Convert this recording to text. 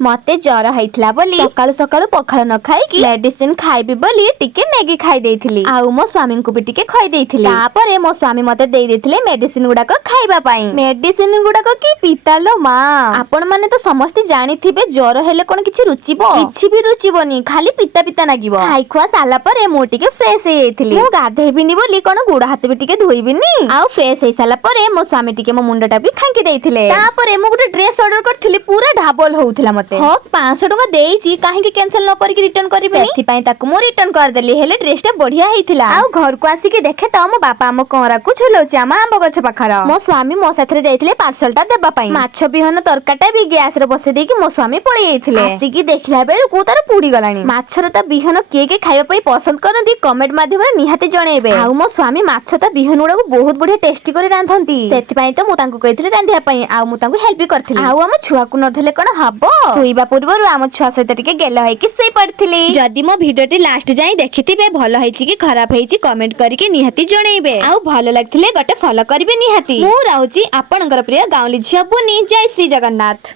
मते जर होइथिला बोली सकाळू सकाळू पखाळ न खाइकी मेडिसिन खाइबी बोली टिके मैगी खाइ देइथिली आउ मो स्वामी को भी टिके खइ देइथिली। तापरे मो स्वामी मते देइ देइथिले मेडिसिन गुडाक खाइबा पई। मेडिसिन गुडाक की पितालो मा आपण माने तो समस्त जानिथिबे जर हेले कोन किछि रुचिबो किछि भी रुचिबोनी खाली पिता पिता लागिबो। खाइ खुआ साला परे मो टिके फ्रेश हे जाइथिली। मो गाधेबिनी बोली कोन गुडा हाथ भी टिके धोइबिनी आउ फ्रेश हे साला परे मो स्वामी टिके मो मुंडटा भी खांकी देइथिले। तापरे मो गुटे ड्रेस ऑर्डर करथिली पूरा ढाबल होउथिला मते हो 500 टका देइची काहे की कैंसिल न करी रिटर्न करबिनी सेति पई ताकू मो रिटर्न कर देली। हेले ड्रेस टा बढ़िया हेइथिला आउ घर को आसी के देखे त मो बापा हम कोरा को झुलौची आमा आंब गछ पाखर। मो स्वामी मो साथरे जाइथिले पार्सल टा देबा पई। माछ बिहन तरकाटा भी गैस रे बसे देकी मो स्वामी पळी आइथिले। आसी की देखला बेल को तार पुडी गलानी। माछर ता बिहन के खाइबा पई पसंद करंती कमेंट माध्यम रे निहाती जणेबे। आउ मो स्वामी माछ ता बिहन उडा को बहुत बढ़िया टेस्टी करे रांधंती सेति पई त मो तांको कहिथिले रांधिया पई आउ मो तांको हेल्प भी करथिले। आउ हम छुआ को न धले कोन हबो सोइबा पूर्वरु हम छुआ सहित टिके गेल है कि सोई पड़थिले। जदि मो वीडियोटी लास्ट जाई देखिथिबे भलो हैछि कि खराब हैछि कमेंट करिके निहाती जणेबे। आउ भलो लागथिले गटे फॉलो करबे निहाती। मु रहउची आपनकर प्रिय गाउँली झिया बुनी। जय श्री जगन्नाथ।